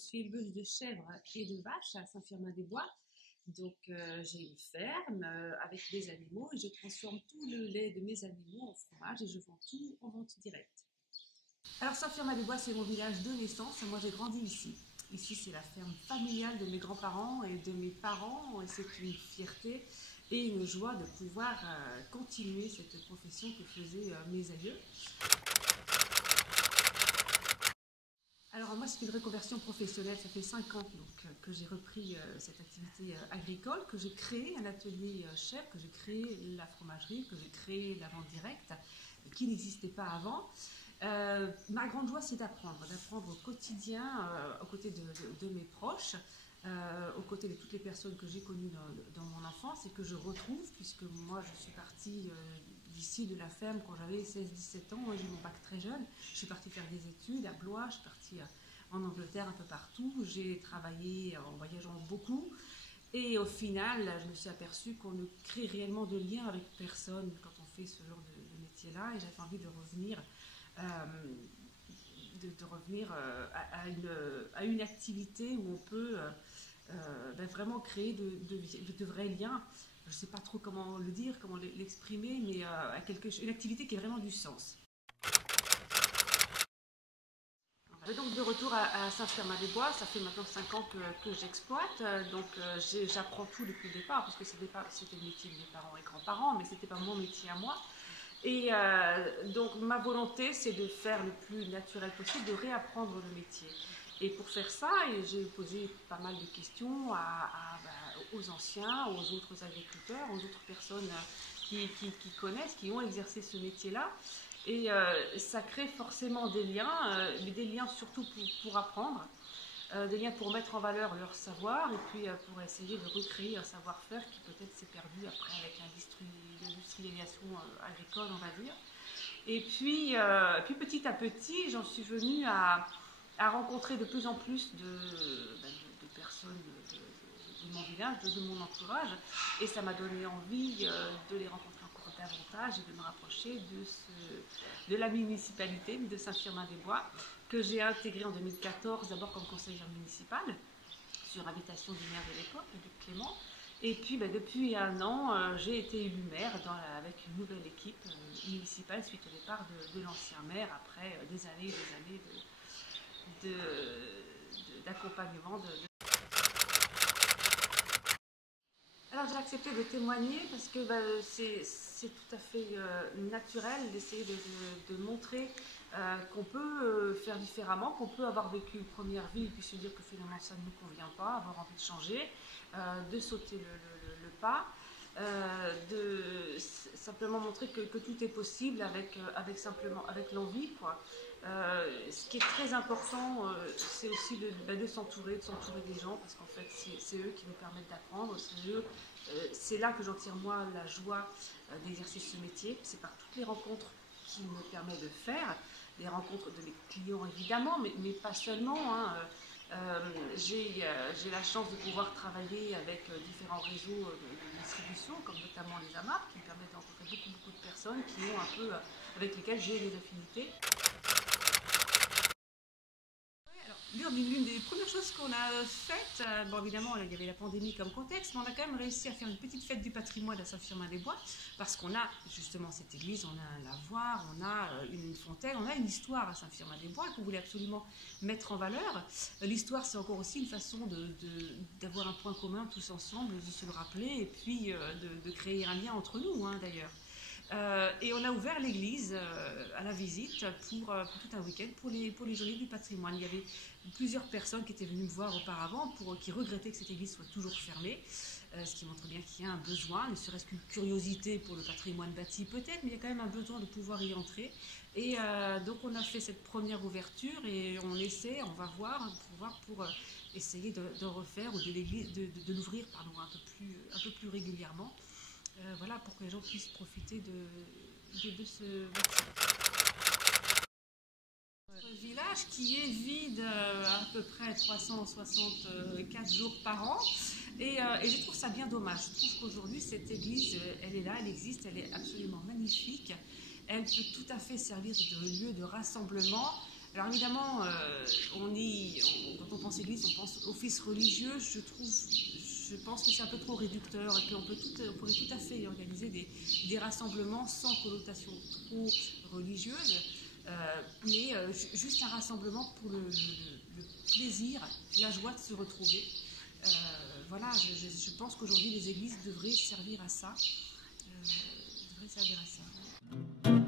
suis éleveuse de chèvres et de vaches à Saint-Firmin-des-Bois. Donc, j'ai une ferme avec des animaux et je transforme tout le lait de mes animaux en fromage et je vends tout en vente directe. Alors, Saint-Firmin-des-Bois, c'est mon village de naissance. Moi, j'ai grandi ici. Ici, c'est la ferme familiale de mes grands-parents et de mes parents. Et c'est une fierté et une joie de pouvoir continuer cette profession que faisaient mes aïeux. Alors moi, c'est une reconversion professionnelle. Ça fait 5 ans donc, que j'ai repris cette activité agricole, que j'ai créé un atelier chef, que j'ai créé la fromagerie, que j'ai créé la vente directe, qui n'existait pas avant. Ma grande joie, c'est d'apprendre au quotidien, aux côtés de mes proches, aux côtés de toutes les personnes que j'ai connues dans mon enfance et que je retrouve, puisque moi, je suis partie d'ici, de la ferme, quand j'avais 16-17 ans. J'ai eu mon bac très jeune. Je suis partie faire des études à Blois, je suis partie en Angleterre, un peu partout. J'ai travaillé en voyageant beaucoup. Et au final, je me suis aperçue qu'on ne crée réellement de lien avec personne quand on fait ce genre de métier-là. Et j'avais envie de revenir à une activité où on peut vraiment créer de vrais liens. Je ne sais pas trop comment le dire, comment l'exprimer, mais une activité qui a vraiment du sens. Donc de retour à Saint-Firmin-des-Bois, ça fait maintenant 5 ans que j'exploite, donc j'apprends tout depuis le départ, parce que c'était le métier de mes parents et grands-parents, mais ce n'était pas mon métier à moi. Et donc ma volonté, c'est de faire le plus naturel possible, de réapprendre le métier. Et pour faire ça, j'ai posé pas mal de questions aux anciens, aux autres agriculteurs, aux autres personnes qui connaissent, qui ont exercé ce métier-là. Et ça crée forcément des liens surtout pour apprendre, des liens pour mettre en valeur leur savoir et puis pour essayer de recréer un savoir-faire qui peut-être s'est perdu après avec l'industrialisation agricole, on va dire. Et puis petit à petit, j'en suis venue à rencontrer de plus en plus de personnes de mon village, de mon entourage, et ça m'a donné envie de les rencontrer encore davantage et de me rapprocher de la municipalité de Saint-Firmin-des-Bois, que j'ai intégrée en 2014, d'abord comme conseillère municipale, sur invitation du maire de l'époque, Luc Clément. Et puis depuis 1 an, j'ai été élue maire avec une nouvelle équipe municipale suite au départ de l'ancien maire, après des années d'accompagnement. Alors j'ai accepté de témoigner parce que c'est tout à fait naturel d'essayer de montrer qu'on peut faire différemment, qu'on peut avoir vécu une première vie et puis se dire que finalement ça ne nous convient pas, avoir envie de changer, de sauter le pas, de simplement montrer que tout est possible avec l'envie, quoi. Ce qui est très important, c'est aussi de s'entourer des gens, parce qu'en fait c'est eux qui nous permettent d'apprendre, c'est là que j'en tire moi la joie d'exercer ce métier. C'est par toutes les rencontres qu'il me permet de faire, les rencontres de mes clients évidemment, mais pas seulement, hein. J'ai la chance de pouvoir travailler avec différents réseaux de distribution, comme notamment les AMAP, qui me permettent de rencontrer beaucoup de personnes qui ont un peu, avec lesquelles j'ai des affinités. L'une des premières choses qu'on a faites, bon évidemment il y avait la pandémie comme contexte, mais on a quand même réussi à faire une petite fête du patrimoine à Saint-Firmin-des-Bois, parce qu'on a justement cette église, on a un lavoir, on a une fontaine, on a une histoire à Saint-Firmin-des-Bois qu'on voulait absolument mettre en valeur. L'histoire, c'est encore aussi une façon d'avoir un point commun tous ensemble, de se le rappeler, et puis de créer un lien entre nous, hein, d'ailleurs. Et on a ouvert l'église à la visite pour tout un week-end pour les journées du patrimoine. Il y avait plusieurs personnes qui étaient venues me voir auparavant qui regrettaient que cette église soit toujours fermée, ce qui montre bien qu'il y a un besoin, ne serait-ce qu'une curiosité pour le patrimoine bâti peut-être, mais il y a quand même un besoin de pouvoir y entrer. Et donc on a fait cette première ouverture et on va voir pour essayer de refaire ou de l'ouvrir un peu plus régulièrement. Voilà, pour que les gens puissent profiter de ce village qui est vide à peu près 364 jours par an. Et je trouve ça bien dommage. Je trouve qu'aujourd'hui, cette église, elle est là, elle existe, elle est absolument magnifique. Elle peut tout à fait servir de lieu de rassemblement Alors évidemment, quand on pense église, on pense office religieux. Je pense que c'est un peu trop réducteur et qu'on pourrait tout à fait organiser des rassemblements sans connotation trop religieuse, mais juste un rassemblement pour le plaisir, la joie de se retrouver. Voilà, je pense qu'aujourd'hui les églises devraient servir à ça. Devraient servir à ça.